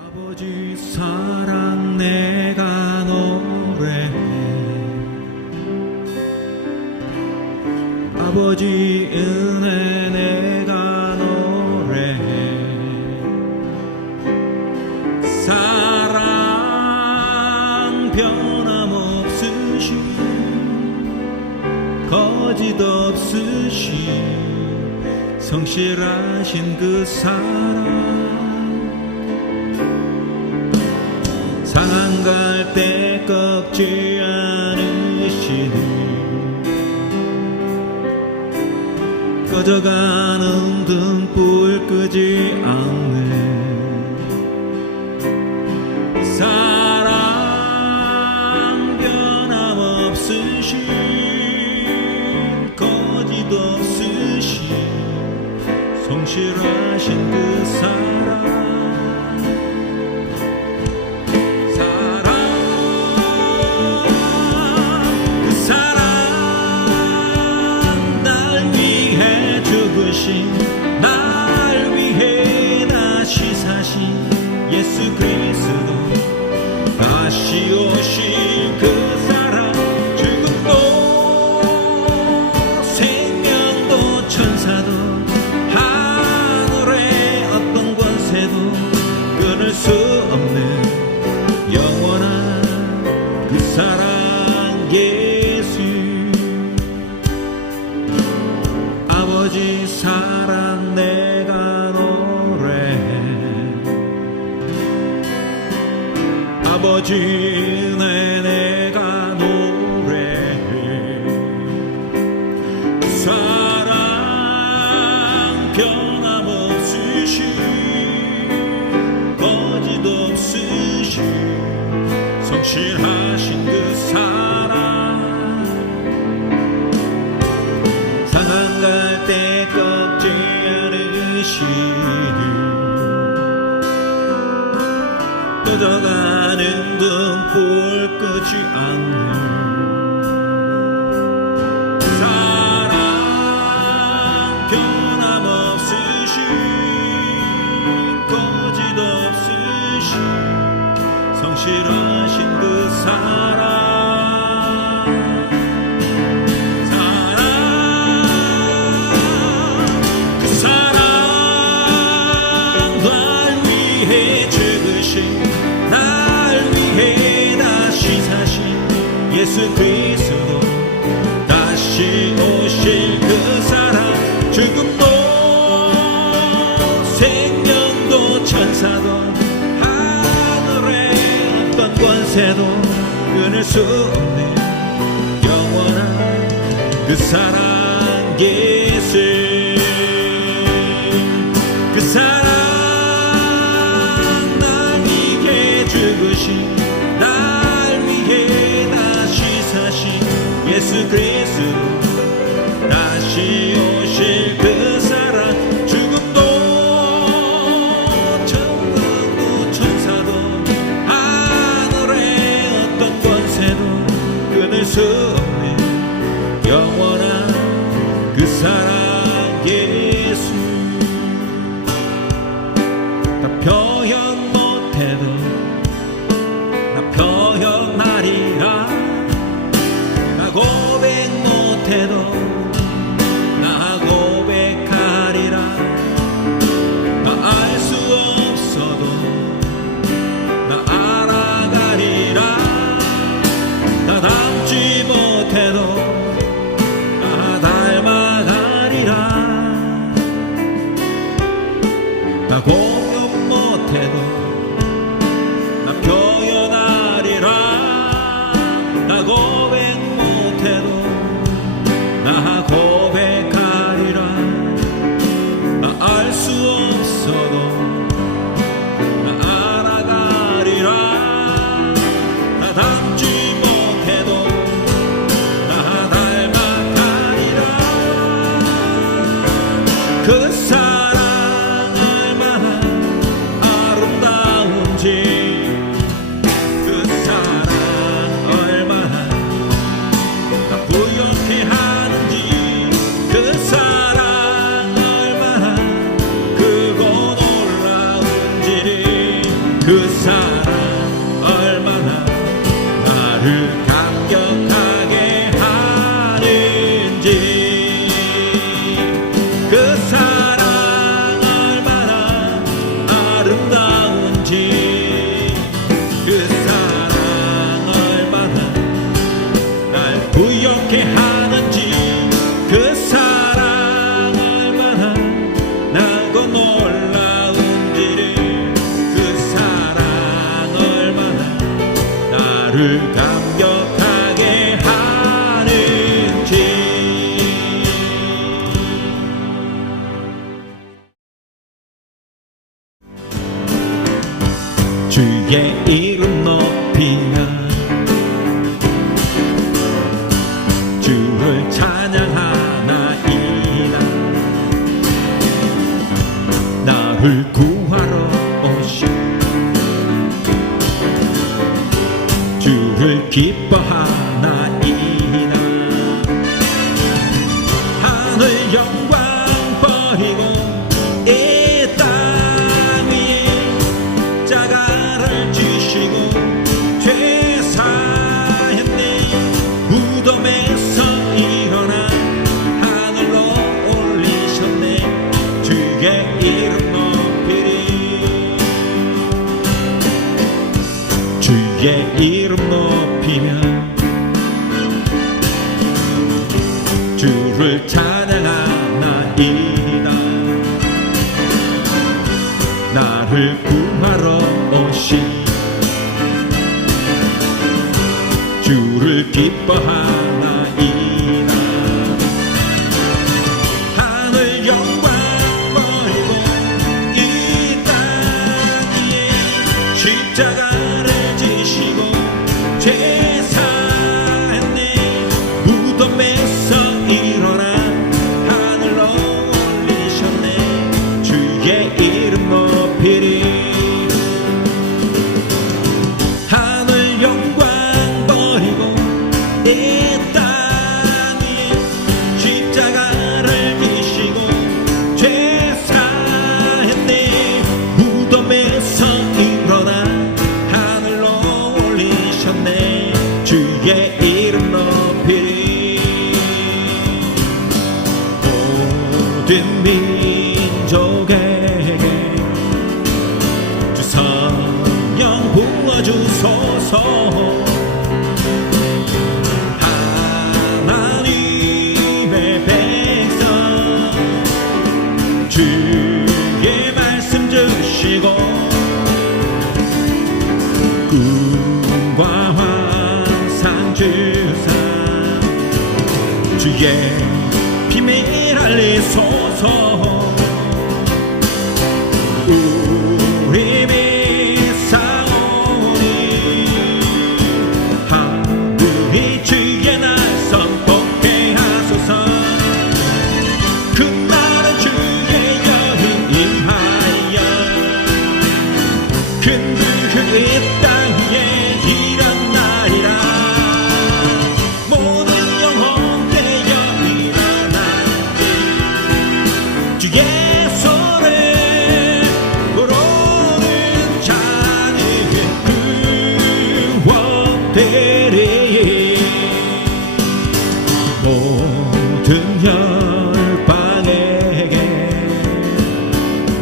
아버지 사랑 내가 노래해, 아버지 은혜 내가 노래해. 사랑 변함없으신, 거짓 없으신 성실하신 그 사랑, 상한 때 꺾지 않으시는, 꺼져가는 등불 끄지 않는 사랑 변함없으신, 거짓 없으신 성실하신 그 사랑. 날 위해 다시 사신 예수 그리스도, 다시 오실 그 사랑, 죽음도 생명도 천사도 하늘의 어떤 권세도 끊을 수 없는 영원한 그 사랑 예수. 아버지 사랑 내가 노래해, 아버지 은혜 내가 노래해. 사랑 변함없으신, 거짓 없으신 성실하신 그 사랑, 상한 때 꺾지 않으시는, 꺼져가는 등불 끄지 않는 사랑 변함없으신, 거짓 없으신 성실하신 그 사랑. 날 위해 다시 사신 예수 그리스도, 다시 오실 그 사랑, 죽음도 생명도 천사도 하늘의 어떤 권세도 끊을 수 없는 영원한 그 사랑 예수. 그 사랑 죽으신, 날 위해 다시 사신 예수 그리스도, 다시 오실 그 사랑, 죽음도 천국도 천사도 하늘의 어떤 권세도 끊을 수 없는 영원한 그 사랑 예수. 나 표현 못해도 표현하리라, 나 고백 못해도 나 고백하리라, 나 알 수 없어도 못해도 나 표현하리라. 나 고백 못해도 나 고백하리라. 나 알 수 없어도 나 알아가리라. 나 닮지 못해도 나 닮아가리라. 그 사랑 얼마나 아름다운지, 그 사랑 얼마나 나 부욕해 하는지, 그 사랑 얼마나 크고 놀라운지를, 그 사랑 얼마나 나를 감격하게 하는지, 그 사랑 얼마나 아름다운지, 그 사랑 얼마나 날 부욕해 하는지, 그 사랑 얼마나 나고 놀라운지를, 그 사랑 얼마나 나를 감격하게 하는지. 주의 이름 높이며 주를 찬양하나이다. 나를 구하러 오신 주를 기뻐하나이다. 하늘 영광 버리고 이 땅 위에 자가를 지시고 죄 사했네. 무덤에서 일어나 하늘로 올리셨네. 주의 이름 높이리. 주의 이름 높이며 주를 찬양하나이다. 나를 구하러 오신 주를 기뻐하나이다. 하늘 영광 버리고 이 땅 위에 십자가를 지시고 죄 사했네. 무덤에서 일어나 하늘로 올리셨네. 주의 이름 높이리. 하늘 영광 버리고 이 땅 위에 십자가를 지시고 죄 사했네. 무덤에서 일어나 하늘로 올리셨네. 주의 이름 높이리. 모든 민족에게 주 성령 부어주소서. 하나님의 백성 주의 말씀 주시고 꿈과 환상 주사 주의 비밀 알리소서. 우리 믿사오니 하늘이 주의 날 선포케 하소서. 그날은 주의 여인 임하여 큰불 이 땅 위에 일어나리라. 모든 영혼 깨어 일어나리. 주의 손을 부르는 자는 구원되리. 모든 열방에게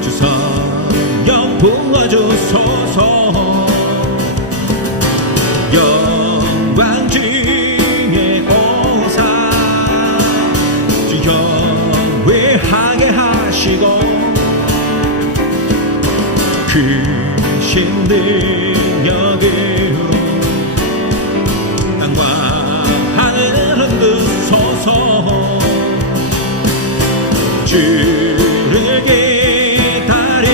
주 성령 부어주소서. 영광 중에 오사 주 영회하게 하시고 큰 크신 능력으로 땅과 하늘은 흔들소서. 주를 기다리니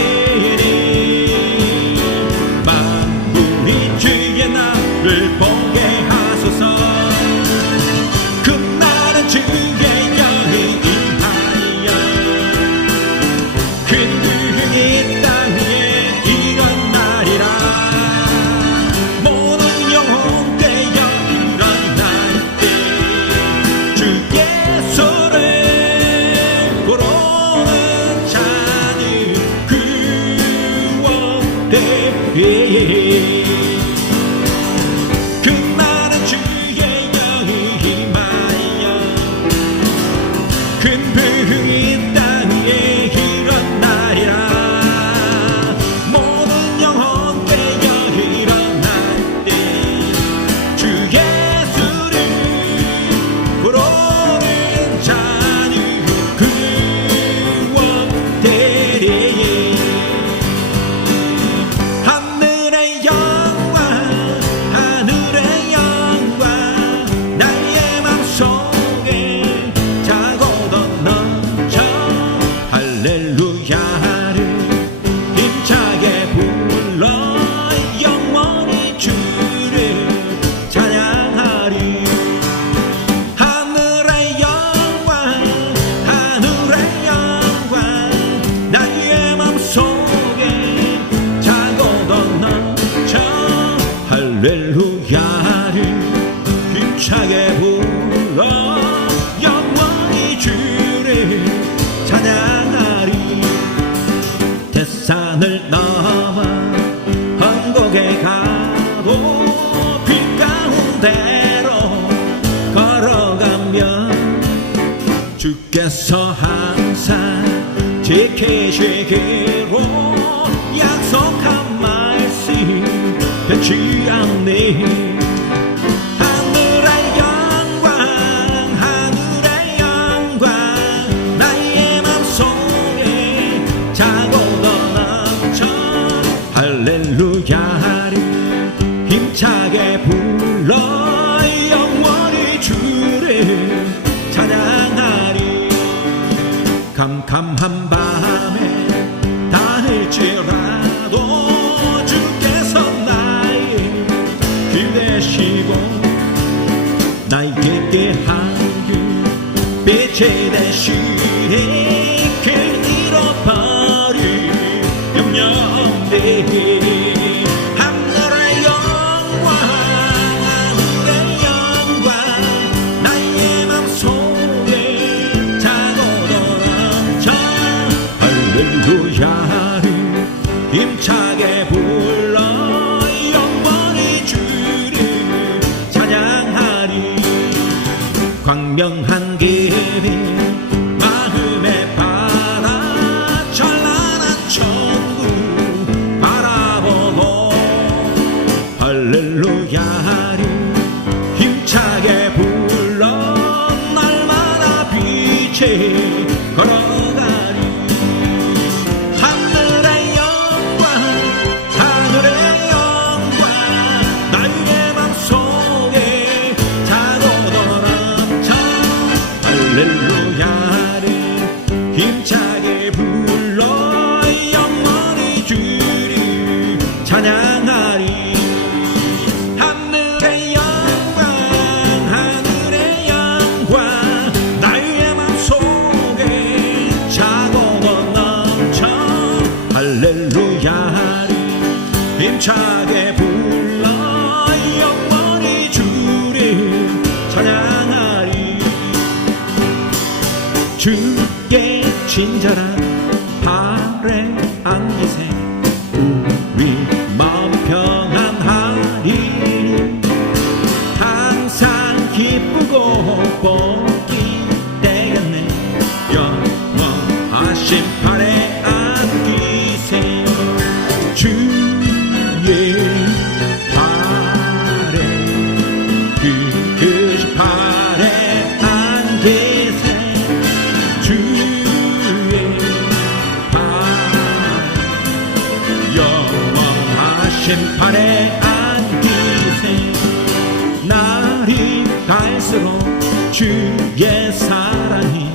만군이 주의 날을 보게 하소서. 그날은 주의 영이 임하여 큰 부흥이 땅 위에 일어나리라. 모든 영혼 떼어 일어날 때 주 예수를 부르는 자는 구원되리. 그날은 주의 영이 임하여 큰 부흥이 땅 위에 일어나리라. 모든 영혼 깨어 일어날 때 주 예수를 부르는 자는 구원되리. 하늘의 영광 하늘의 영광 나의 맘속에 차고도 넘쳐. 할렐루야를 힘차게 불러 영원히 주를 찬양하리. 하늘의 영광 하늘의 영광 나의 맘속에 차고도 넘쳐. 할렐루야를 힘차게 불러 영원히 주를 찬양하리. 대산을 넘어 한국에 가도 빛 가운데로 걸어가면 주께서 항상 지키시기로 약속한 말씀 변치 않네. 하늘의 영광 하늘의 영광 나의 맘속에 차고도 넘쳐. 할렐루야를 힘차게 불러 영원히 주를 찬양하리. 캄캄한 밤에 다닐지라도 주께서 나의 길 되시고 나에게 하여 빛이 되시니 길 잃어버릴 염려 없네. 하늘의 영광 하늘의 영광 나의 맘속에 차고도 넘쳐. 할렐루야를 힘차게 불러 영원히 주를 찬양하리. 광명한 길이 마음에 바라 찬란한 천국 바라보고. 할렐루야를 힘차게 불러 날마다 빛에 걸어가리. 하늘의 영광 하늘의 영광 나의 맘속에 차고도 넘쳐. 할렐루야를 힘차게 불러 영원히 주를 찬양하리. 하늘의 영광 하늘의 영광 나의 맘속에 차고도 넘쳐. 할렐루야를 힘차게 불러 영원히 주를 찬양하리. 주의 친절한 발에 안기세 우리 마음 평안하리니. 항상 기쁘고 복이 되겠네. 영원하신 발에 안기세. 주의 발에 그 발에 안기세. 주의 발 심판에 안기세 날이 갈수록 주의 사랑이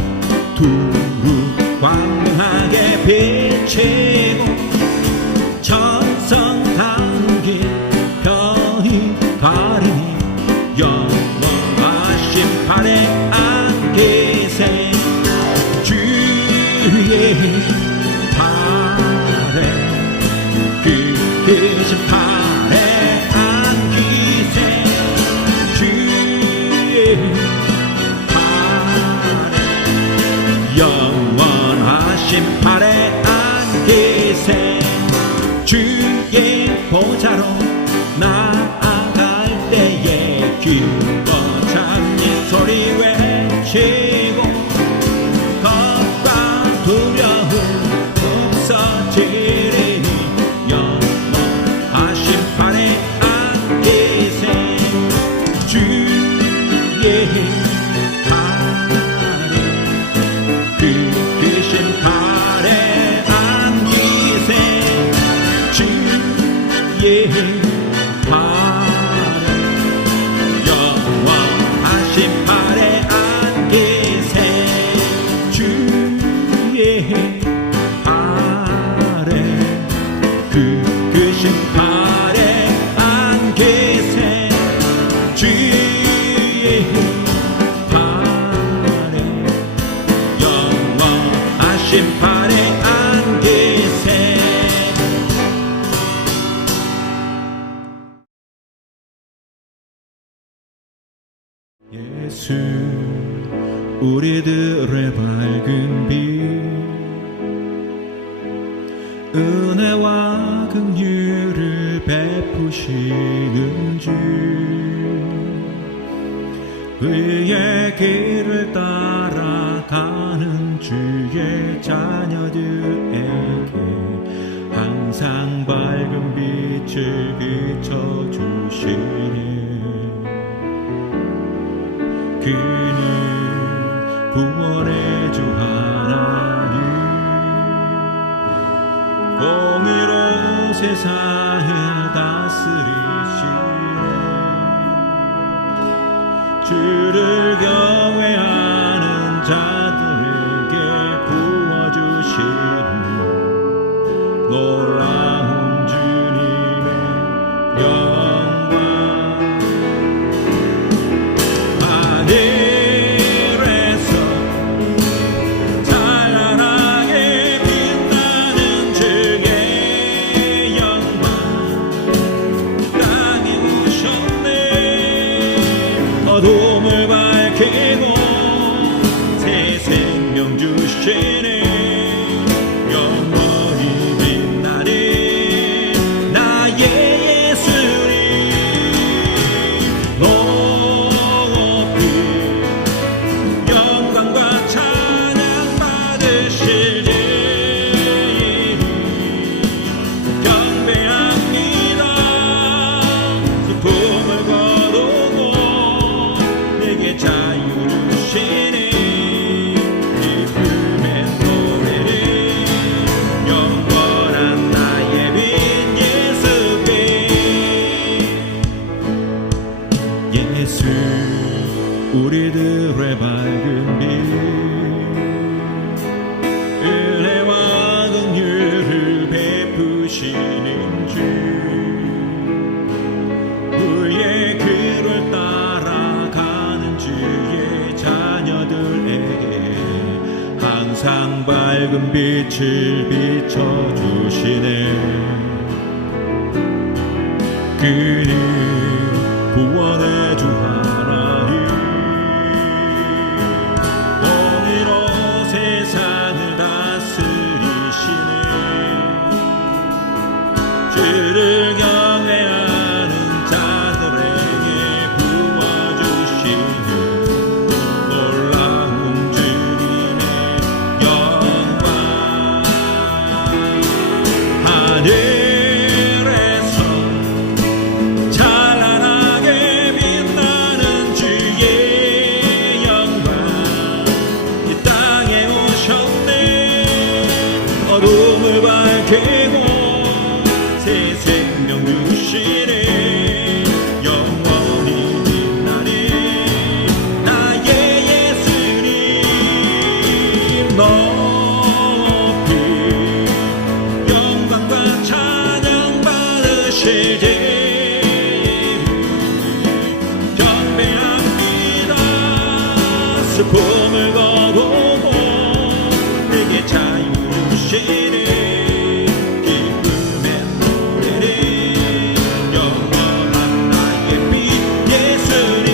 두루 광명하게 비치고 천성다운 길 별이 가리니 영원한 심판에 안기세 주의 발에 그 심판에 안기세 주의 발에 영원한 심판에 안기세 주의 보좌로 나아갈 때에 기뻐 찬미 소리 외치고 겁과 두려움 없어지리니 영원한 심판에 안기세 주의 발에 그 심판에 안기세 주의 발에 영원한 심판에 안기세 주의 발에 그 심판에 안기세 주의 발에 영원한 심판에 안기세 예수 우리들의 밝은 빛 은혜와 긍휼을 베푸시는 주 그의 길을 따라가는 주의 자녀들에게 항상 밝은 빛을 비춰주시네 그는 구원의 주 하나님 공의로 세상을 다스리시네 주를 경외하는 자들에게 부어주시는 놀라운 주님의 영광 하늘에서 찬란하게 빛나는 주의 영광 땅에 오셨네 어둠을 밝히고 새 생명 주시네 영원히 빛나는 나의 예수님 높이 영광과 찬양 받으시니 경배합니다 슬픔을 거두고 내게 자유 주시니 기쁨의 노래를 영원한 나의 빈 예수께 예수 우리들의 밝은 빛 은혜와 긍휼을 베푸시는 주 그의 길을 따라가는 주의 자녀들에게 항상 밝은 빛을 비춰주시네 그는 구원의 주 하나님 공의로 세상을 다스리시네 주를 경외하는 자들에게 부어주시는 놀라운 주님의 영광 하늘에서 찬란하게 빛나는 주의 영광 이 땅에 오셨네 어둠을 밝히고 새 새 생명 주시네 영원히 빛나네 나의 예수님 높이 영광과 찬양 받으시지 슬픔을 거두고 내게 자유 주시네 기쁨의 노래를 영원한 나의 빛 예수님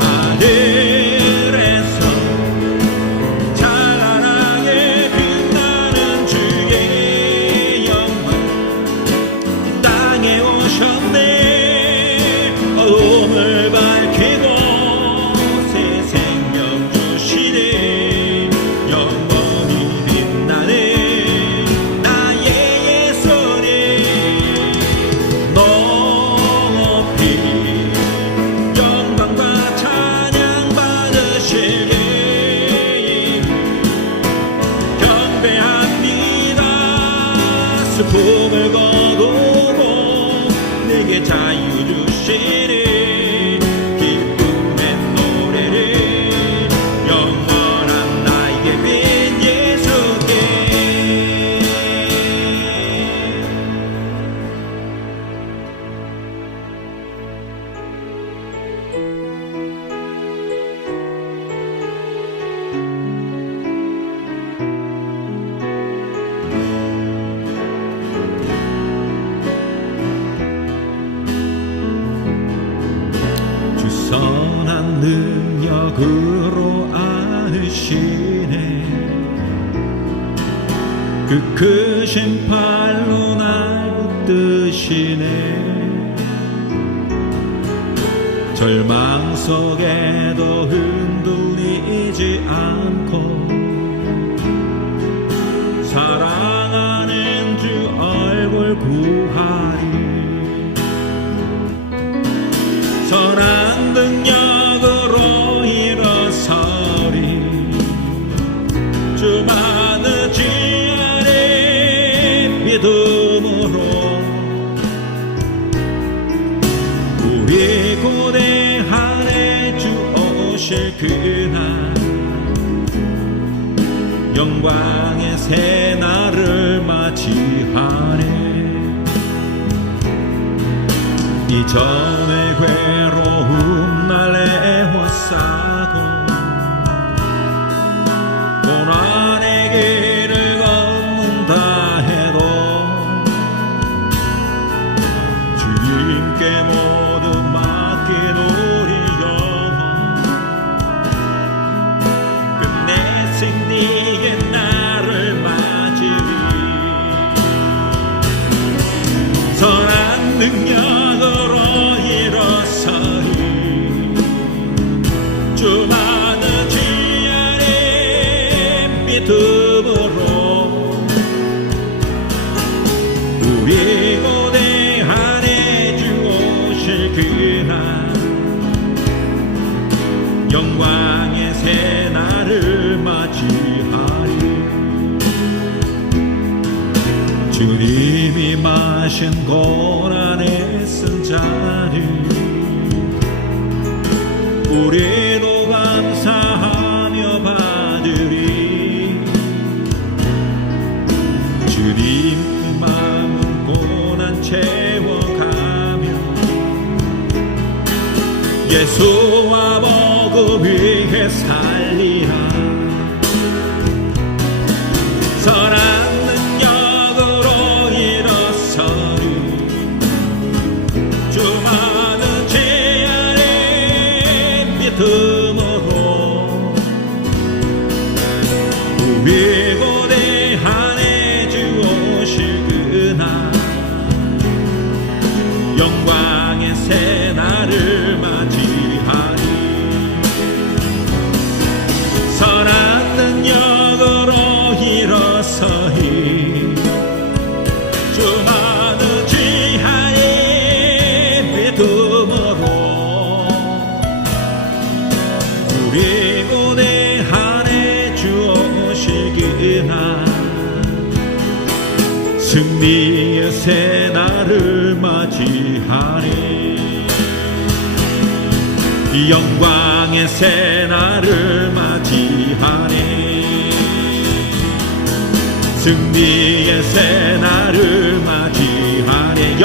하늘에서 찬란하게 빛나는 주의 영광 땅에 오셨네 어둠을 밝히고 새 생명 주시네 영원히 빛나네 나의 예수님 높이 영광과 찬양 받으시네 경배합니다 슬픔을 거두고 내게 자유 주시네 기쁨의 노래를 영원한 나에게 빈 예수께 선한 능력으로 안으시네 그 크신 팔로 날 붙드시네 절망 속에도 흔들리지 않고 사랑하는 주 얼굴 구하리 선한 능력으로 일어서리 주만의 지 아래 믿음으로 우리 고대하네 주 오실 그날 영광의 새 날을 맞이하네 이전의 괴로움 날 애워싸고 고난의 길을 걷는다 해도 주님께 모두 맡긴 우리 영혼 끝내 승리의 날을 맞으리 선한 능력으로 일어서리 주만의 지 아래 믿음으로 우리 고대하네 주 오실 그날 영광의 새 날을 맞이하리 주님이 마신 고난의 쓴 잔을 우리도 감사하며 받으리 주님 마음은 고난 채워가며 예수와 복음 위해 살리라 선한 능력으로 일어서리 주만의 지 아래 믿음으로 우리 고대하네 주 오실 그날 영광의 새 날을 맞이하리 승리의 새날을 맞이하리. 영광의 새날을 맞이하리. 승리의 새날을 맞이하리.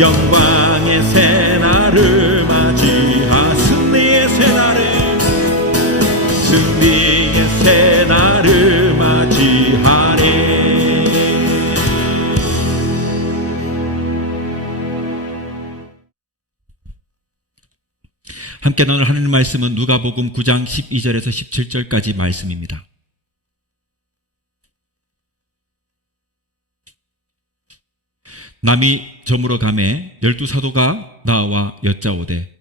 영광의 새날을 맞이하. 승리의 새날을 맞이하리. 함께 나눌 하나님 말씀은 누가복음 9장 12절에서 17절까지 말씀입니다. 남이 저물어 가매 12사도가 나와 여짜오되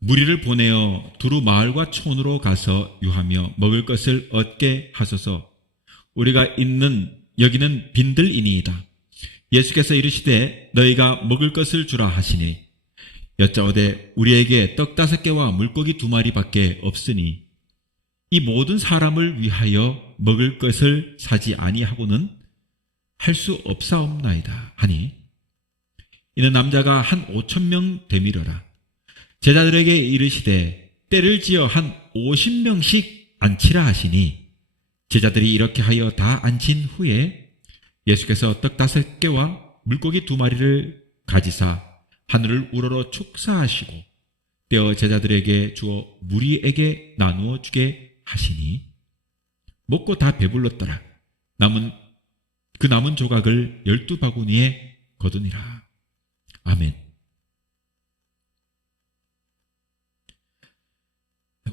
무리를 보내어 두루 마을과 촌으로 가서 유하며 먹을 것을 얻게 하소서. 우리가 있는 여기는 빈들이니이다. 예수께서 이르시되 너희가 먹을 것을 주라 하시니 여짜오되 우리에게 떡 5개와 물고기 2마리밖에 없으니 이 모든 사람을 위하여 먹을 것을 사지 아니하고는 할 수 없사옵나이다 하니 이는 남자가 한 5,000명 되밀어라. 제자들에게 이르시되 때를 지어 한 50명씩 앉히라 하시니 제자들이 이렇게 하여 다 앉힌 후에 예수께서 떡 5개와 물고기 2마리를 가지사 하늘을 우러러 축사하시고 떼어 제자들에게 주어 무리에게 나누어 주게 하시니 먹고 다 배불렀더라. 그 남은 조각을 12바구니에 거두니라. 아멘.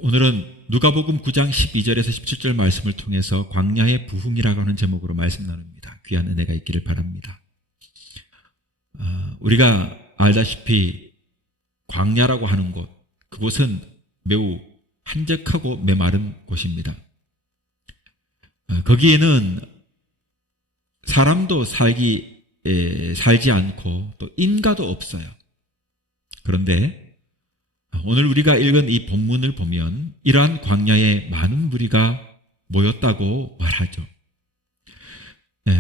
오늘은 누가복음 9장 12절에서 17절 말씀을 통해서 광야의 부흥이라고 하는 제목으로 말씀 나눕니다. 귀한 은혜가 있기를 바랍니다. 우리가 알다시피 광야라고 하는 곳, 그곳은 매우 한적하고 메마른 곳입니다. 거기에는 사람도 살지 않고 또 인가도 없어요. 그런데 오늘 우리가 읽은 이 본문을 보면 이러한 광야에 많은 무리가 모였다고 말하죠.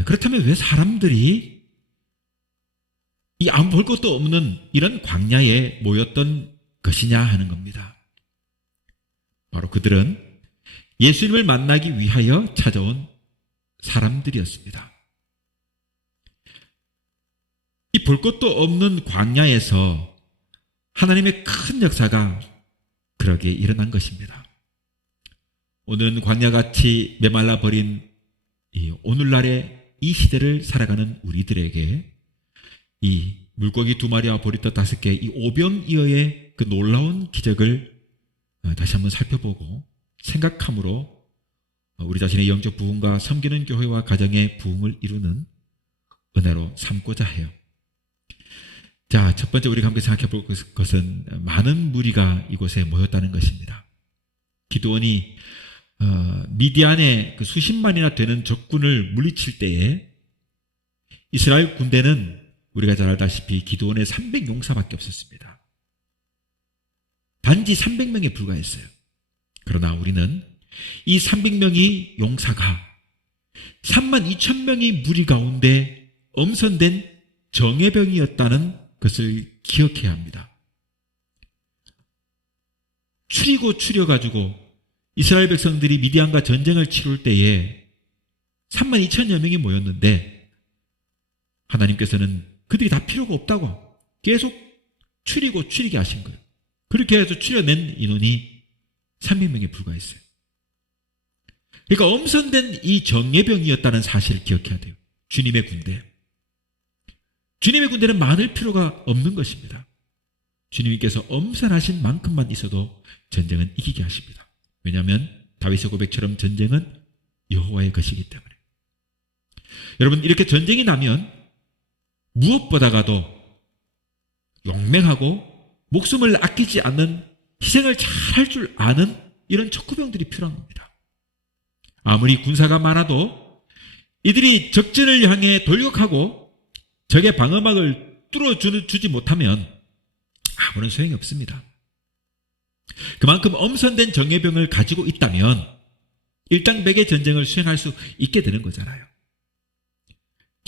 그렇다면 왜 사람들이 이 아무 볼 것도 없는 이런 광야에 모였던 것이냐 하는 겁니다. 바로 그들은 예수님을 만나기 위하여 찾아온 사람들이었습니다. 이 볼 것도 없는 광야에서 하나님의 큰 역사가 그러게 일어난 것입니다. 오늘은 광야같이 메말라 버린 오늘날의 이 시대를 살아가는 우리들에게 이 물고기 2마리와 보리떡 5개, 이 오병이어의 그 놀라운 기적을 다시 한번 살펴보고 생각함으로 우리 자신의 영적 부흥과 섬기는 교회와 가정의 부흥을 이루는 은혜로 삼고자 해요. 자, 첫 번째 우리가 함께 생각해 볼 것은 많은 무리가 이곳에 모였다는 것입니다. 기드온이 미디안의 그 수십만이나 되는 적군을 물리칠 때에 이스라엘 군대는 우리가 잘 알다시피 기드온의 300용사밖에 없었습니다. 단지 300명에 불과했어요. 그러나 우리는 이 300명이 용사가 32,000명의 무리 가운데 엄선된 정예병이었다는 것을 기억해야 합니다. 추려가지고 이스라엘 백성들이 미디안과 전쟁을 치룰 때에 32,000여 명이 모였는데 하나님께서는 그들이 다 필요가 없다고 계속 추리게 하신 거예요. 그렇게 해서 추려낸 인원이 300명에 불과했어요. 그러니까 엄선된 이 정예병이었다는 사실을 기억해야 돼요. 주님의 군대는 많을 필요가 없는 것입니다. 주님께서 엄선하신 만큼만 있어도 전쟁은 이기게 하십니다. 왜냐하면 다윗의 고백처럼 전쟁은 여호와의 것이기 때문에. 여러분, 이렇게 전쟁이 나면 무엇보다가도 용맹하고 목숨을 아끼지 않는 희생을 잘 할 줄 아는 이런 척후병들이 필요한 겁니다. 아무리 군사가 많아도 이들이 적진을 향해 돌격하고 적의 방어막을 뚫어주지 못하면 아무런 소용이 없습니다. 그만큼 엄선된 정예병을 가지고 있다면 일당백의 전쟁을 수행할 수 있게 되는 거잖아요.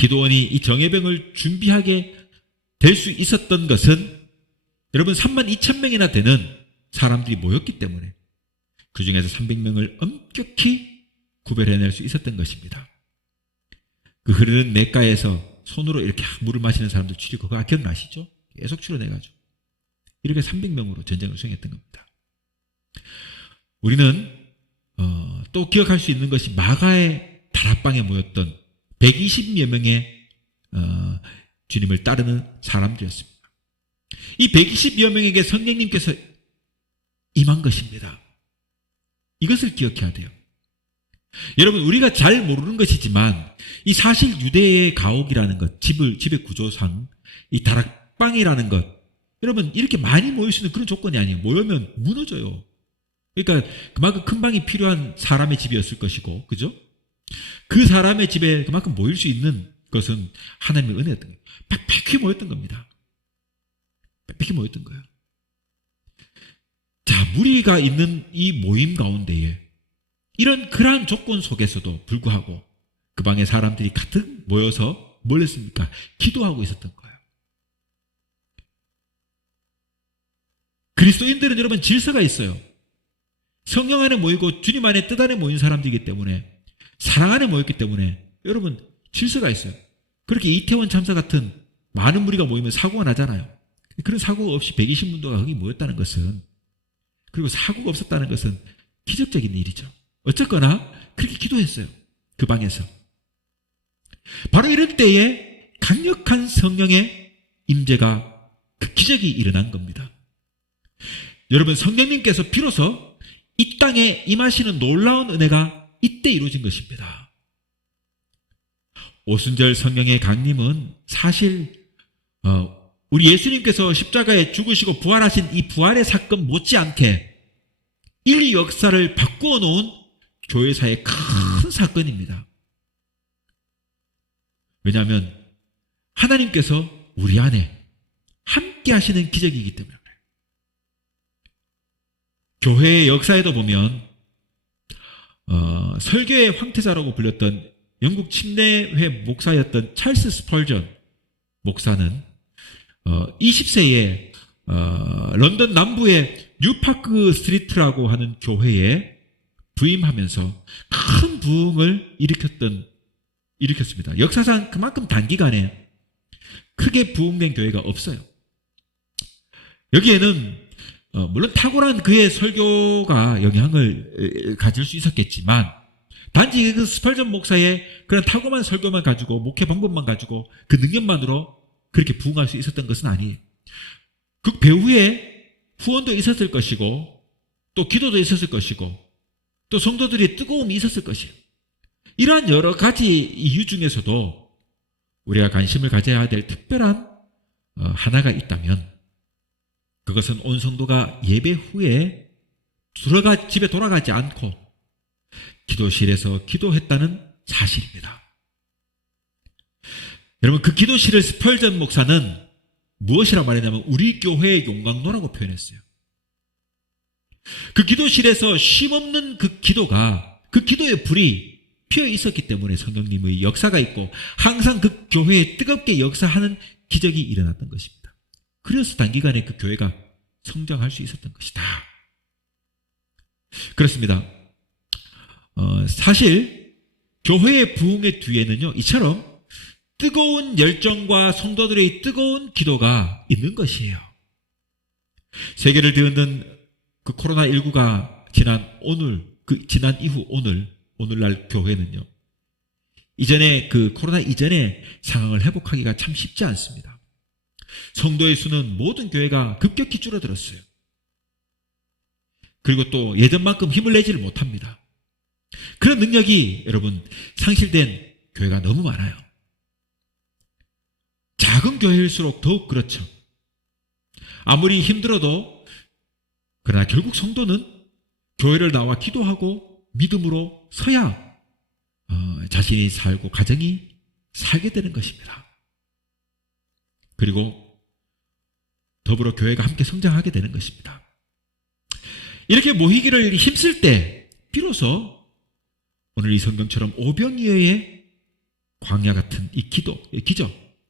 기도원이 이 정예병을 준비하게 될 수 있었던 것은 여러분 32,000명이나 되는 사람들이 모였기 때문에 그 중에서 300명을 엄격히 구별해낼 수 있었던 것입니다. 그 흐르는 냇가에서 손으로 이렇게 물을 마시는 사람들 추리, 그거 기억나시죠? 계속 추려내가지고 이렇게 300명으로 전쟁을 수행했던 겁니다. 우리는 또 기억할 수 있는 것이 마가의 다락방에 모였던 120여 명의 주님을 따르는 사람들이었습니다. 이 120여 명에게 성령님께서 임한 것입니다. 이것을 기억해야 돼요. 여러분, 우리가 잘 모르는 것이지만 이 사실 유대의 가옥이라는 것, 집의 구조상 이 다락방이라는 것, 여러분 이렇게 많이 모일 수 있는 그런 조건이 아니에요. 모이면 무너져요. 그러니까 그만큼 큰 방이 필요한 사람의 집이었을 것이고, 그죠? 그 사람의 집에 그만큼 모일 수 있는 것은 하나님의 은혜였던 거예요. 빽빽히 모였던 겁니다. 빽빽히 모였던 거예요. 자, 무리가 있는 이 모임 가운데에 이런 그러한 조건 속에서도 불구하고 그 방에 사람들이 가득 모여서 뭘 했습니까? 기도하고 있었던 거예요. 그리스도인들은 여러분 질서가 있어요. 성령 안에 모이고 주님 안에 뜻 안에 모인 사람들이기 때문에, 사랑 안에 모였기 때문에 여러분 질서가 있어요. 그렇게 이태원 참사 같은 많은 무리가 모이면 사고가 나잖아요. 그런 사고가 없이 120문도가 거기 모였다는 것은, 그리고 사고가 없었다는 것은 기적적인 일이죠. 어쨌거나 그렇게 기도했어요. 그 방에서. 바로 이럴 때에 강력한 성령의 임재가, 그 기적이 일어난 겁니다. 여러분, 성령님께서 비로소 이 땅에 임하시는 놀라운 은혜가 이때 이루어진 것입니다. 오순절 성령의 강림은 사실 우리 예수님께서 십자가에 죽으시고 부활하신 이 부활의 사건 못지않게 인류 역사를 바꾸어 놓은 교회사의 큰 사건입니다. 왜냐하면 하나님께서 우리 안에 함께 하시는 기적이기 때문에 그래요. 교회의 역사에도 보면 설교의 황태자라고 불렸던 영국 침례회 목사였던 찰스 스펄전 목사는 20세에 런던 남부의 뉴파크 스트리트라고 하는 교회에 부임하면서 큰 부흥을 일으켰습니다. 역사상 그만큼 단기간에 크게 부흥된 교회가 없어요. 여기에는 물론 탁월한 그의 설교가 영향을 가질 수 있었겠지만, 단지 그 스펄전 목사의 그런 탁월한 설교만 가지고, 목회 방법만 가지고, 그 능력만으로 그렇게 부흥할 수 있었던 것은 아니에요. 그 배후에 후원도 있었을 것이고, 또 기도도 있었을 것이고, 또 성도들의 뜨거움이 있었을 것이에요. 이러한 여러 가지 이유 중에서도 우리가 관심을 가져야 될 특별한 하나가 있다면, 그것은 온 성도가 예배 후에 집에 돌아가지 않고 기도실에서 기도했다는 사실입니다. 여러분, 그 기도실을 스펄전 목사는 무엇이라 말했냐면 우리 교회의 용광로라고 표현했어요. 그 기도실에서 쉼없는 그 기도가, 그 기도의 불이 피어 있었기 때문에 성령님의 역사가 있고 항상 그 교회에 뜨겁게 역사하는 기적이 일어났던 것입니다. 그래서 단기간에 그 교회가 성장할 수 있었던 것이다. 그렇습니다. 사실 교회의 부흥의 뒤에는요, 이처럼 뜨거운 열정과 성도들의 뜨거운 기도가 있는 것이에요. 세계를 뒤흔든 그 코로나19가 지난 이후 오늘날 교회는요, 이전에 그 코로나 이전의 상황을 회복하기가 참 쉽지 않습니다. 성도의 수는 모든 교회가 급격히 줄어들었어요. 그리고 또 예전만큼 힘을 내지를 못합니다. 그런 능력이 여러분 상실된 교회가 너무 많아요. 작은 교회일수록 더욱 그렇죠. 아무리 힘들어도, 그러나 결국 성도는 교회를 나와 기도하고 믿음으로 서야 자신이 살고 가정이 살게 되는 것입니다. 그리고 더불어 교회가 함께 성장하게 되는 것입니다. 이렇게 모이기를 힘쓸 때 비로소 오늘 이 성경처럼 오병이어의 광야 같은 이 기적,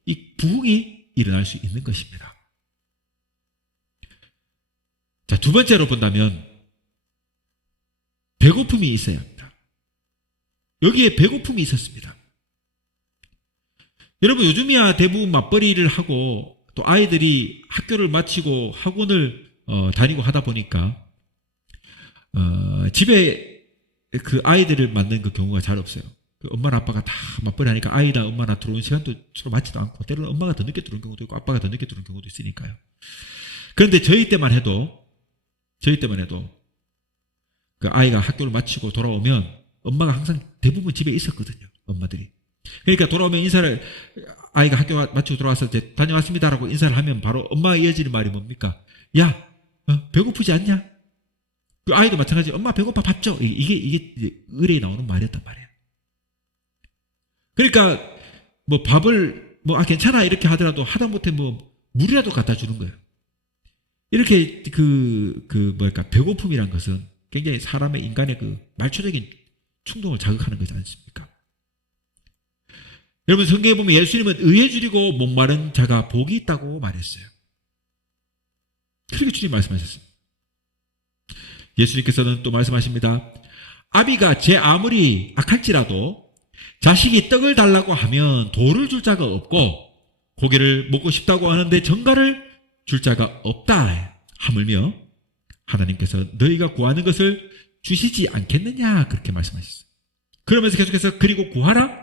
이 부흥이 일어날 수 있는 것입니다. 자, 두 번째로 본다면 배고픔이 있어야 합니다. 여기에 배고픔이 있었습니다. 여러분, 요즘이야 대부분 맞벌이를 하고 또 아이들이 학교를 마치고 학원을 다니고 하다 보니까 집에 그 아이들을 만나는 그 경우가 잘 없어요. 그 엄마나 아빠가 다 맞벌이 하니까 아이나 엄마나 들어오는 시간도 서로 맞지도 않고 때로는 엄마가 더 늦게 들어오는 경우도 있고 아빠가 더 늦게 들어오는 경우도 있으니까요. 그런데 저희 때만 해도 그 아이가 학교를 마치고 돌아오면 엄마가 항상 대부분 집에 있었거든요. 엄마들이. 그러니까 돌아오면 인사를, 아이가 학교 마치고 돌아와서 이제 다녀왔습니다라고 인사를 하면 바로 엄마가 이어지는 말이 뭡니까? 야, 배고프지 않냐? 그 아이도 마찬가지. 엄마 배고파 밥 줘. 이게 의뢰에 나오는 말이었단 말이에요. 그러니까 뭐 밥을 괜찮아 이렇게 하더라도 하다못해 물이라도 갖다 주는 거예요. 이렇게 배고픔이란 것은 굉장히 사람의 인간의 그 말초적인 충동을 자극하는 거지 않습니까? 여러분, 성경에 보면 예수님은 의에 줄이고 목마른 자가 복이 있다고 말했어요. 그렇게 주님 말씀하셨습니다. 예수님께서는 또 말씀하십니다. 아비가 제 아무리 악할지라도 자식이 떡을 달라고 하면 돌을 줄 자가 없고 고기를 먹고 싶다고 하는데 전갈을 줄 자가 없다 하물며 하나님께서 너희가 구하는 것을 주시지 않겠느냐 그렇게 말씀하셨어요. 그러면서 계속해서 그리고 구하라,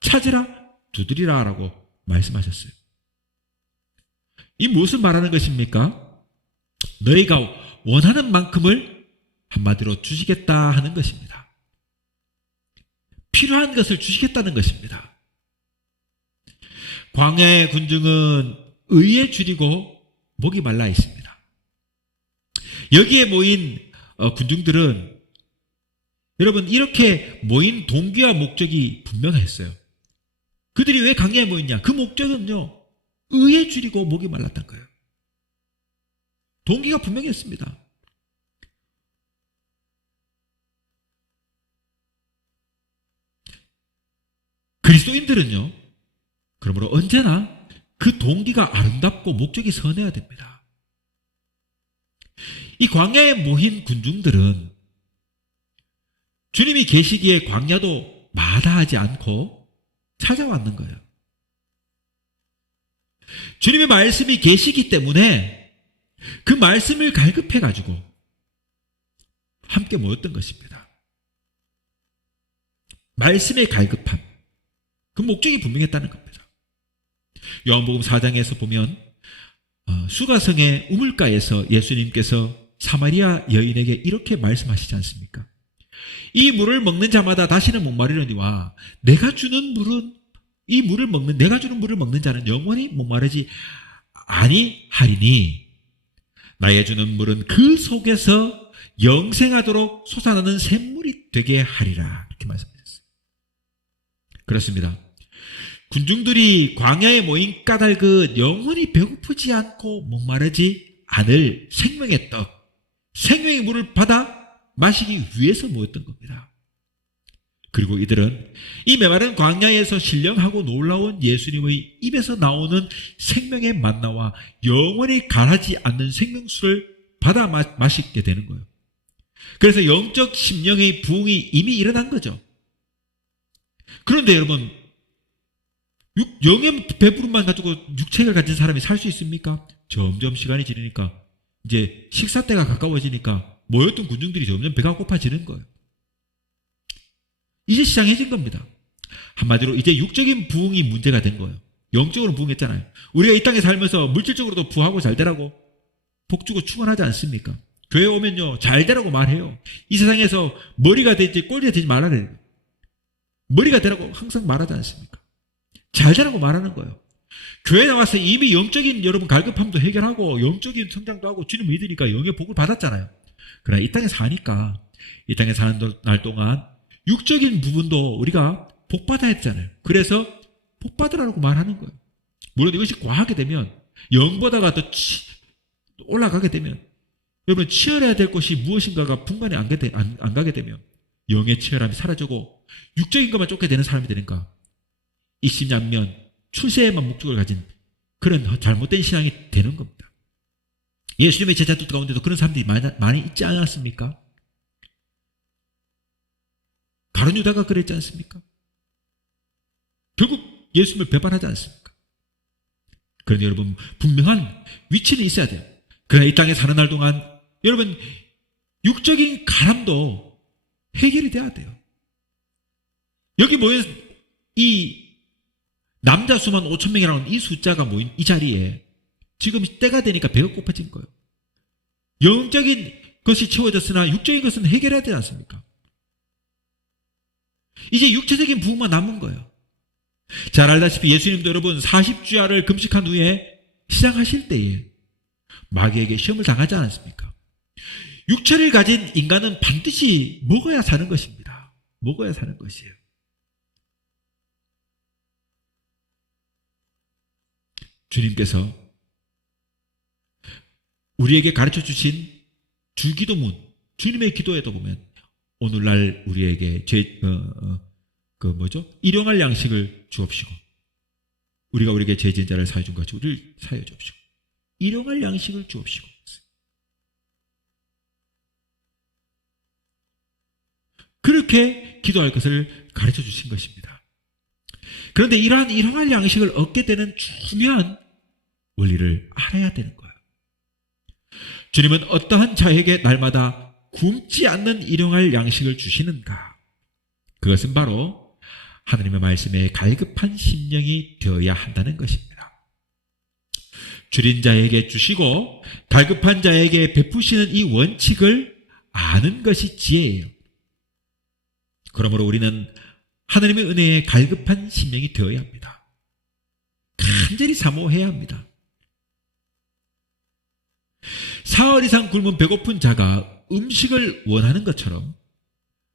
찾으라, 두드리라 라고 말씀하셨어요. 이 무엇을 말하는 것입니까? 너희가 원하는 만큼을 한마디로 주시겠다 하는 것입니다. 필요한 것을 주시겠다는 것입니다. 광야의 군중은 의에 줄이고 목이 말라 있습니다. 여기에 모인 군중들은 여러분 이렇게 모인 동기와 목적이 분명했어요. 그들이 왜 광야에 모였냐? 그 목적은요, 의에 줄이고 목이 말랐던 거예요. 동기가 분명했습니다. 그리스도인들은요, 그러므로 언제나 그 동기가 아름답고 목적이 선해야 됩니다. 이 광야에 모인 군중들은 주님이 계시기에 광야도 마다하지 않고 찾아왔는 거예요. 주님의 말씀이 계시기 때문에 그 말씀을 갈급해가지고 함께 모였던 것입니다. 말씀의 갈급함, 그 목적이 분명했다는 겁니다. 요한복음 4장에서 보면 수가성의 우물가에서 예수님께서 사마리아 여인에게 이렇게 말씀하시지 않습니까? 이 물을 먹는 자마다 다시는 목마르려니와 내가 주는 물은 내가 주는 물을 먹는 자는 영원히 목마르지 아니하리니 나의 주는 물은 그 속에서 영생하도록 솟아나는 샘물이 되게 하리라 이렇게 말씀하셨어요. 그렇습니다. 군중들이 광야에 모인 까닭은 영원히 배고프지 않고 목마르지 않을 생명의 떡, 생명의 물을 받아 마시기 위해서 모였던 겁니다. 그리고 이들은 이 메마른 광야에서 신령하고 놀라운 예수님의 입에서 나오는 생명의 만나와 영원히 가라지 않는 생명수를 받아 마시게 되는 거예요. 그래서 영적 심령의 부흥이 이미 일어난 거죠. 그런데 여러분, 영의 배부름만 가지고 육체를 가진 사람이 살 수 있습니까? 점점 시간이 지나니까 이제 식사 때가 가까워지니까 모였던 군중들이 점점 배가 고파지는 거예요. 이제 시장해진 겁니다. 한마디로 이제 육적인 부흥이 문제가 된 거예요. 영적으로 부흥했잖아요. 우리가 이 땅에 살면서 물질적으로도 부하고 잘 되라고 복 주고 축원하지 않습니까? 교회 오면요 잘 되라고 말해요. 이 세상에서 머리가 되지 꼴리가 되지 말아야 머리가 되라고 항상 말하지 않습니까? 잘 되라고 말하는 거예요. 교회 나와서 이미 영적인 여러분 갈급함도 해결하고 영적인 성장도 하고 주님 믿으니까 영의 복을 받았잖아요. 그러나 이 땅에 사니까 이 땅에 사는 날 동안 육적인 부분도 우리가 복 받아야 했잖아요. 그래서 복 받으라고 말하는 거예요. 물론 이것이 과하게 되면 영보다가 더 올라가게 되면 여러분 치열해야 될 것이 무엇인가가 분간이 안 가게 되면 영의 치열함이 사라지고 육적인 것만 쫓게 되는 사람이 되니까 입신양면, 출세에만 목적을 가진 그런 잘못된 신앙이 되는 겁니다. 예수님의 제자들 가운데도 그런 사람들이 많이 있지 않았습니까? 가룟 유다가 그랬지 않습니까? 결국 예수님을 배반하지 않습니까? 그런데 여러분, 분명한 위치는 있어야 돼요. 그러나 이 땅에 사는 날 동안 여러분, 육적인 가람도 해결이 돼야 돼요. 여기 모인 이 남자 수만 5,000명이라는 이 숫자가 모인 이 자리에 지금 때가 되니까 배가 고파진 거예요. 영적인 것이 채워졌으나 육적인 것은 해결해야 되지 않습니까? 이제 육체적인 부분만 남은 거예요. 잘 알다시피 예수님도 여러분 40주야를 금식한 후에 시작하실 때에 마귀에게 시험을 당하지 않았습니까? 육체를 가진 인간은 반드시 먹어야 사는 것입니다. 먹어야 사는 것이에요. 주님께서 우리에게 가르쳐 주신 주기도문, 주님의 기도에도 보면 오늘날 우리에게 일용할 양식을 주옵시고 우리가 우리에게 죄 지은 자를 사해 준 같이 우리를 사해 주옵시고 일용할 양식을 주옵시고 그렇게 기도할 것을 가르쳐 주신 것입니다. 그런데 이러한 일용할 양식을 얻게 되는 중요한 원리를 알아야 되는 거예요. 주님은 어떠한 자에게 날마다 굶지 않는 일용할 양식을 주시는가? 그것은 바로 하나님의 말씀에 갈급한 심령이 되어야 한다는 것입니다. 줄인 자에게 주시고 갈급한 자에게 베푸시는 이 원칙을 아는 것이 지혜예요. 그러므로 우리는 하나님의 은혜에 갈급한 심령이 되어야 합니다. 간절히 사모해야 합니다. 사흘 이상 굶은 배고픈 자가 음식을 원하는 것처럼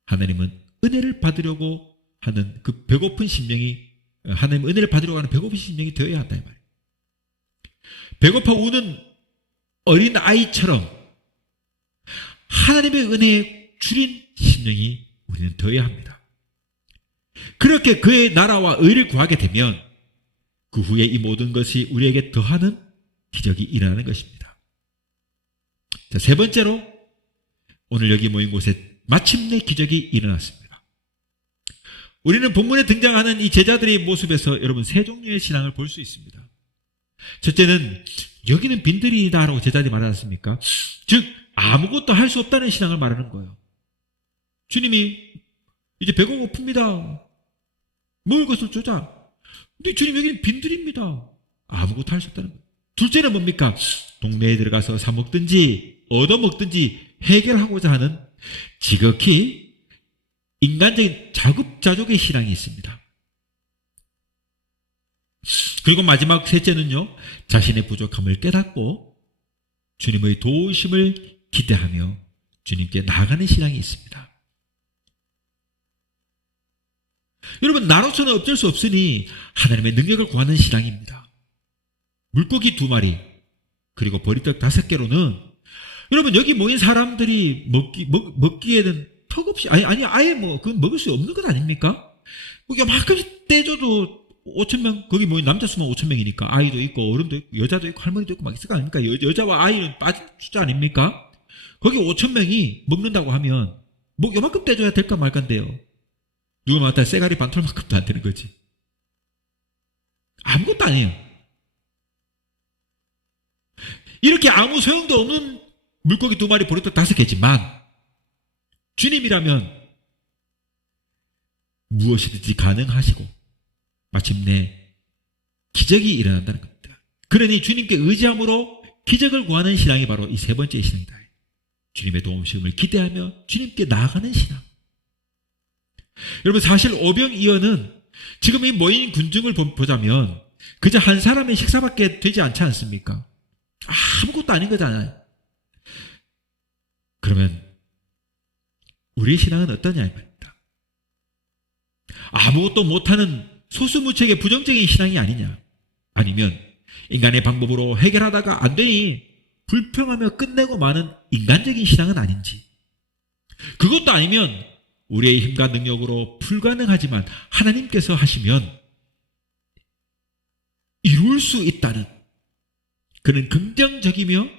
하나님은 은혜를 받으려고 하는 그 배고픈 심령이 하나님의 은혜를 받으려고 하는 배고픈 심령이 되어야 한다 이 말이에요. 배고파 우는 어린 아이처럼 하나님의 은혜에 줄인 심령이 우리는 되어야 합니다. 그렇게 그의 나라와 의를 구하게 되면 그 후에 이 모든 것이 우리에게 더하는 기적이 일어나는 것입니다. 자, 세 번째로 오늘 여기 모인 곳에 마침내 기적이 일어났습니다. 우리는 본문에 등장하는 이 제자들의 모습에서 여러분 세 종류의 신앙을 볼 수 있습니다. 첫째는 여기는 빈들이다라고 제자들이 말하지 않습니까? 즉 아무것도 할 수 없다는 신앙을 말하는 거예요. 주님이 이제 배가 고픕니다. 먹을 것을 주자. 근데 주님 여기는 빈들입니다. 아무것도 할 수 없다는 거예요. 둘째는 뭡니까? 동네에 들어가서 사 먹든지 얻어먹든지 해결하고자 하는 지극히 인간적인 자급자족의 신앙이 있습니다. 그리고 마지막 셋째는요, 자신의 부족함을 깨닫고 주님의 도우심을 기대하며 주님께 나아가는 신앙이 있습니다. 여러분, 나로서는 어쩔 수 없으니 하나님의 능력을 구하는 신앙입니다. 물고기 2마리 그리고 보리떡 5개로는 여러분 여기 모인 사람들이 먹기에는 턱없이 아예 그건 먹을 수 없는 것 아닙니까? 요만큼 떼줘도 5,000명 거기 모인 남자 수만 5,000명이니까 아이도 있고 어른도 있고 여자도 있고 할머니도 있고 막 있을 거 아닙니까? 여자와 아이는 빠진 숫자 아닙니까? 거기 5,000명이 먹는다고 하면 요만큼 떼줘야 될까 말까인데요. 누구 말따 쇠가리 반톨만큼도 안 되는 거지. 아무것도 아니에요. 이렇게 아무 소용도 없는 물고기 2마리 보리떡 5개지만 주님이라면 무엇이든지 가능하시고 마침내 기적이 일어난다는 겁니다. 그러니 주님께 의지함으로 기적을 구하는 신앙이 바로 이 세 번째 신앙이다. 주님의 도움심을 기대하며 주님께 나아가는 신앙. 여러분 사실 오병이어는 지금 이 모인 군중을 보자면 그저 한 사람의 식사밖에 되지 않지 않습니까? 아무것도 아닌 거잖아요. 그러면 우리의 신앙은 어떠냐 이 말입니다. 아무것도 못하는 소수무책의 부정적인 신앙이 아니냐, 아니면 인간의 방법으로 해결하다가 안 되니 불평하며 끝내고 마는 인간적인 신앙은 아닌지, 그것도 아니면 우리의 힘과 능력으로 불가능하지만 하나님께서 하시면 수 있다는 그런 긍정적이며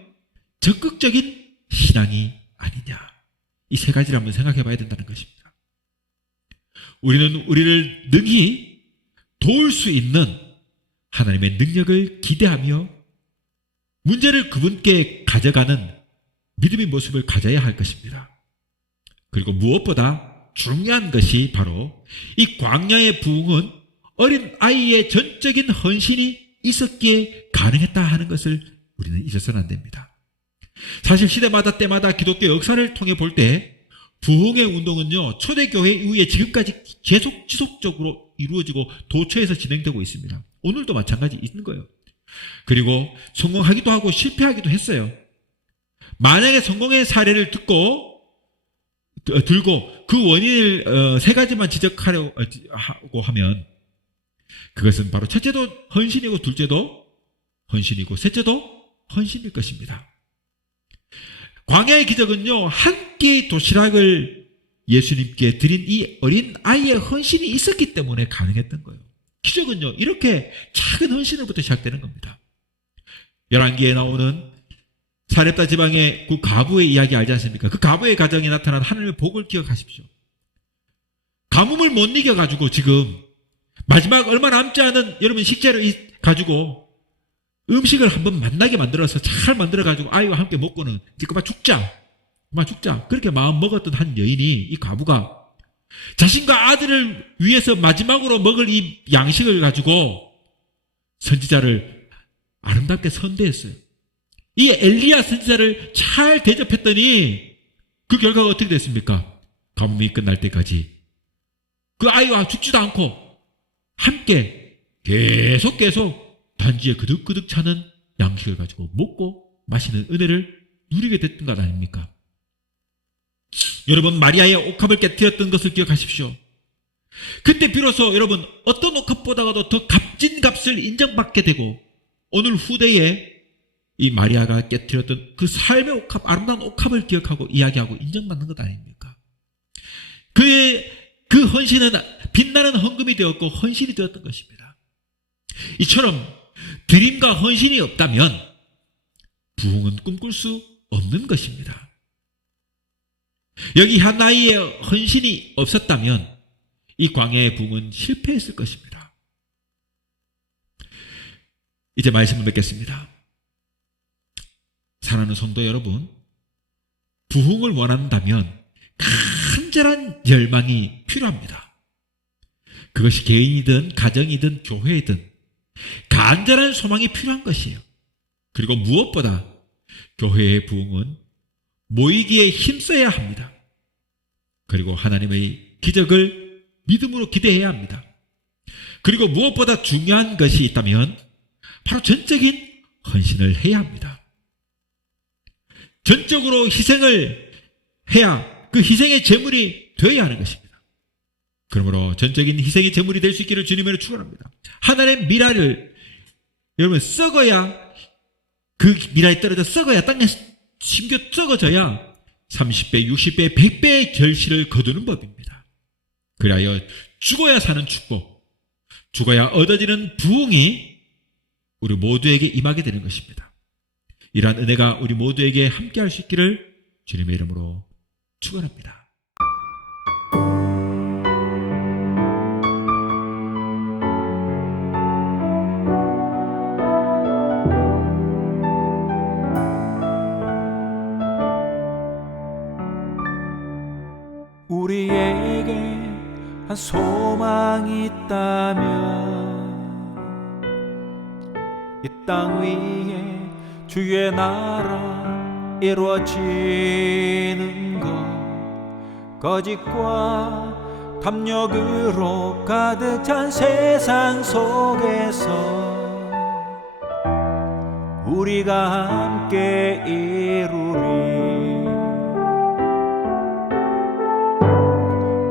적극적인 신앙이 아니냐. 이 세 가지를 한번 생각해 봐야 된다는 것입니다. 우리는 우리를 능히 도울 수 있는 하나님의 능력을 기대하며 문제를 그분께 가져가는 믿음의 모습을 가져야 할 것입니다. 그리고 무엇보다 중요한 것이 바로 이 광야의 부흥은 어린 아이의 전적인 헌신이 있었기에 가능했다 하는 것을 우리는 잊어서는 안 됩니다. 사실 시대마다 때마다 기독교 역사를 통해 볼 때 부흥의 운동은요, 초대교회 이후에 지금까지 계속 지속적으로 이루어지고 도처에서 진행되고 있습니다. 오늘도 마찬가지 있는 거예요. 그리고 성공하기도 하고 실패하기도 했어요. 만약에 성공의 사례를 들고 그 원인을 세 가지만 지적하려고 하면 그것은 바로 첫째도 헌신이고 둘째도 헌신이고 셋째도 헌신일 것입니다. 광야의 기적은요, 한 끼의 도시락을 예수님께 드린 이 어린 아이의 헌신이 있었기 때문에 가능했던 거예요. 기적은요, 이렇게 작은 헌신으로부터 시작되는 겁니다. 열왕기에 나오는 사렙다 지방의 그 가부의 이야기 알지 않습니까? 그 가부의 가정에 나타난 하나님의 복을 기억하십시오. 가뭄을 못 이겨가지고 지금 마지막 얼마 남지 않은 여러분 식재를 가지고 음식을 한번 만나게 만들어서 잘 만들어가지고 아이와 함께 먹고는 그만 죽자. 그렇게 마음 먹었던 한 여인이, 이 가부가 자신과 아들을 위해서 마지막으로 먹을 이 양식을 가지고 선지자를 아름답게 선대했어요. 이 엘리야 선지자를 잘 대접했더니 그 결과가 어떻게 됐습니까? 가뭄이 끝날 때까지 그 아이와 죽지도 않고 함께 계속 단지에 그득그득 차는 양식을 가지고 먹고 마시는 은혜를 누리게 됐던 것 아닙니까? 여러분, 마리아의 옥합을 깨뜨렸던 것을 기억하십시오. 그때 비로소 여러분 어떤 옥합보다도 더 값진 값을 인정받게 되고 오늘 후대에 이 마리아가 깨뜨렸던 그 삶의 옥합, 아름다운 옥합을 기억하고 이야기하고 인정받는 것 아닙니까? 그 헌신은 빛나는 헌금이 되었고 헌신이 되었던 것입니다. 이처럼 드림과 헌신이 없다면 부흥은 꿈꿀 수 없는 것입니다. 여기 한 아이의 헌신이 없었다면 이 광야의 부흥은 실패했을 것입니다. 이제 말씀을 맺겠습니다. 사랑하는 성도 여러분, 부흥을 원한다면 간절한 열망이 필요합니다. 그것이 개인이든 가정이든 교회이든 간절한 소망이 필요한 것이에요. 그리고 무엇보다 교회의 부흥은 모이기에 힘써야 합니다. 그리고 하나님의 기적을 믿음으로 기대해야 합니다. 그리고 무엇보다 중요한 것이 있다면 바로 전적인 헌신을 해야 합니다. 전적으로 희생을 해야 그 희생의 제물이 되어야 하는 것입니다. 그러므로 전적인 희생의 제물이 될 수 있기를 주님으로 축원합니다. 하나님의 미랄을 여러분 썩어야, 그 미랄이 떨어져 썩어야, 땅에 심겨 썩어져야 30배, 60배, 100배의 결실을 거두는 법입니다. 그리하여 죽어야 사는 축복, 죽어야 얻어지는 부흥이 우리 모두에게 임하게 되는 것입니다. 이러한 은혜가 우리 모두에게 함께할 수 있기를 주님의 이름으로 축원합니다. 우리에게 한 소망이 있다면 이 땅 위에 주의 나라 이루어지는 것, 거짓과 탐욕으로 가득 찬 세상 속에서 우리가 함께 이루리.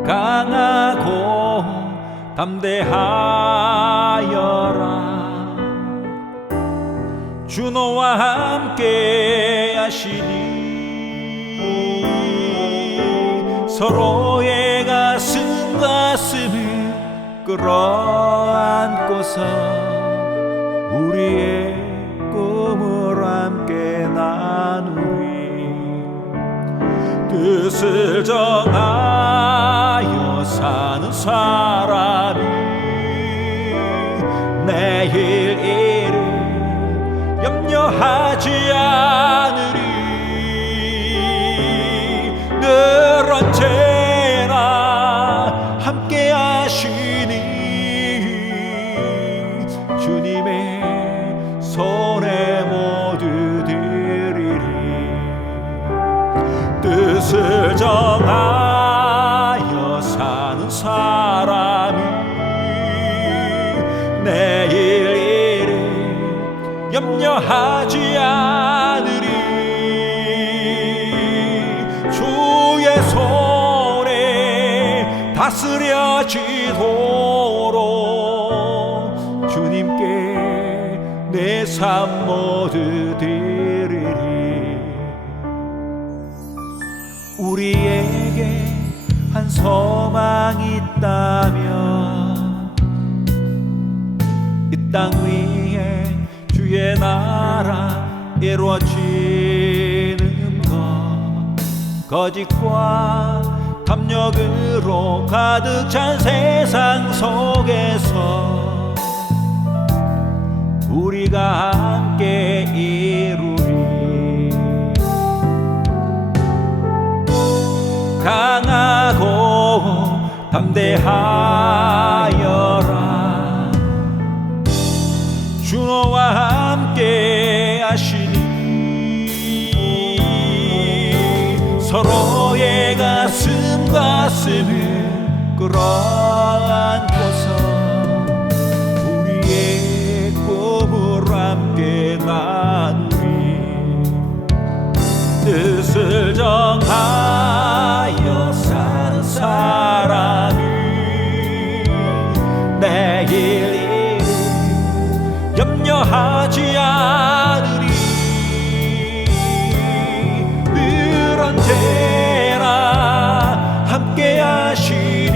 강하고 담대하여라. 주 너와 함께 하시니 서로의 가슴을 끌어안고서 우리의 꿈을 함께 나누리. 뜻을 정하여 사는 사람이 내일 일을 염려하지 않으리. 늘 언제나 함께 하시니 주님의 손에 모두 드리리. 뜻을 정하여 사는 사람이 내일 일을 염려하지 않으리. 주의 손에 다스려지도록 주님께 내 삶 모두 드리리. 우리에게 한 소망이 있다면 이 땅 위에 주의 나라 이루어지는 것, 거짓과 탐욕으로 가득 찬 세상 속에서 우리가 함께 이루리. 강하고 담대하여라. 주 너와 함께 하시니 서로의 가슴과 가슴을 끌어안고서 우리의 꿈을 함께 나누리. 뜻을 정하여 사는 사람이 내일 일을 염려하지 않으리. 늘 언제나 함께 하시니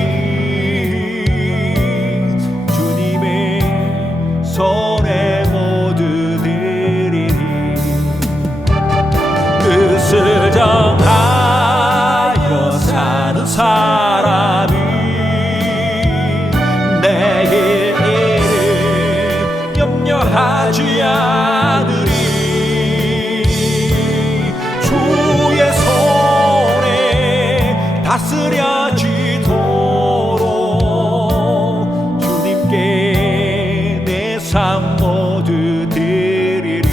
주님의 손에 모두 드리리. 뜻을 정하여 사는 사람이 내일 일을 염려하지 않으리. 주의 손에 다스려지도록 주님께 내 삶 모두 드리리.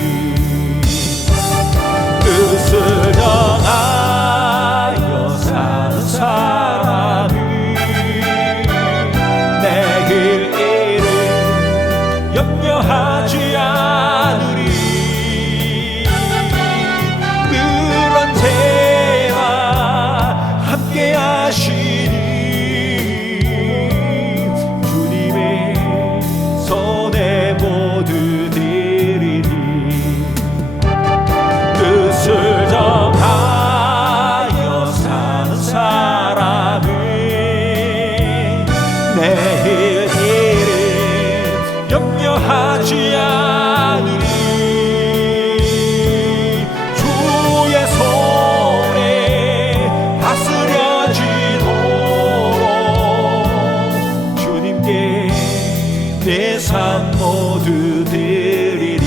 뜻을 정하여 사는 사람이 내일 일을 염려하지 않으리. 늘 언제나 함께 하시니 주님의 손에 모두 드리리. 뜻을 정하여 사는 사람이 내일 일을 염려하지 않으리. 주의 손에 다스려지도록 주님께 내 삶 모두 드리리.